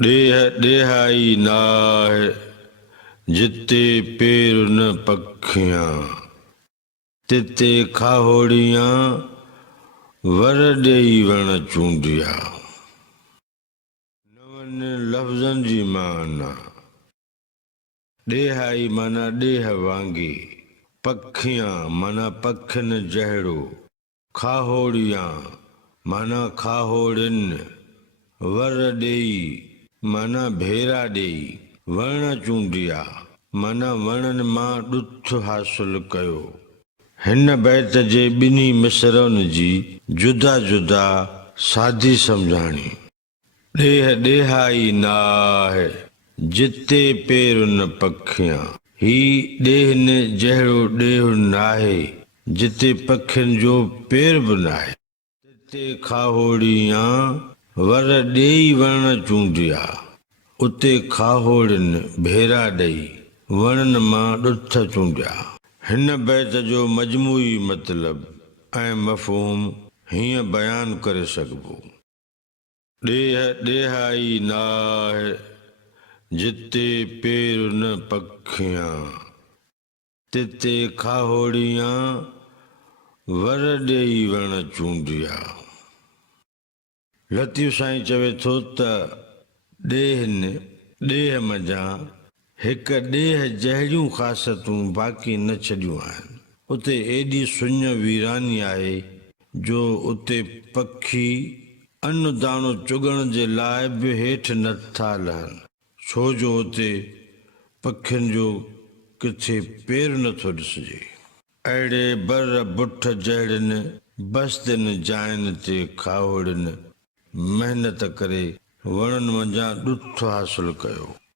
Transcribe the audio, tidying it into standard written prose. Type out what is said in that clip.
देह देहाई नाहे जिते पेर न पखियां तिते खाहोड़ियां वर ॾेई वण चूंडिया। नवन लफ़्ज़नि जी माना देहाई माना देह वांगी, पखियां माना पखिन जहिड़ो, खाहोड़ियां माना खाहोड़िन, वर ॾेई माना भेरा ॾेई, वण चूंडिया माना वणन मां ॾुथ हासिल कयो। हिन बैत जे ॿिन्ही मिसरनि जी जुदा जुदा सादी सम्झाणी। देह देहाई नाहे जिते पेर न पखियां, ही देह ने जहिड़ो देह नाहे जिते पखियुनि जो पेर बि नाहे। तिते खाहोड़ियां वर ॾेई वण चूंडिया, उते खाहोड़िन भेरा ॾेई वणन मां ॾुथ चूंडिया। हिन बैत जो मजमूई मतलब ऐं मफ़हूम हीअं बयान करे सघिबो। देह देहाई नाहे जिते पेर न पखियां, तिते खाहोड़ियां वर ॾेई वण चूंडिया। लतीफ़ साईं चवे थो त देह ने देह मंझां हिक देह जहिड़ियूं ख़ासियतूं बाक़ी न छॾियूं आहिनि। उते एॾी सुञ वीरानी आहे जो उते पखी अन्न दाणो चुगण जे लाइ बि हेठि नथा लहनि, छो जो उते पखियुनि जो किथे पेर नथो ॾिसिजे। अहिड़े बर बुठ जहिड़नि बस्तियुनि जायुनि ते खाहोड़िन महिनत करे वणनि मंझां ॾुथ हासिल कयो।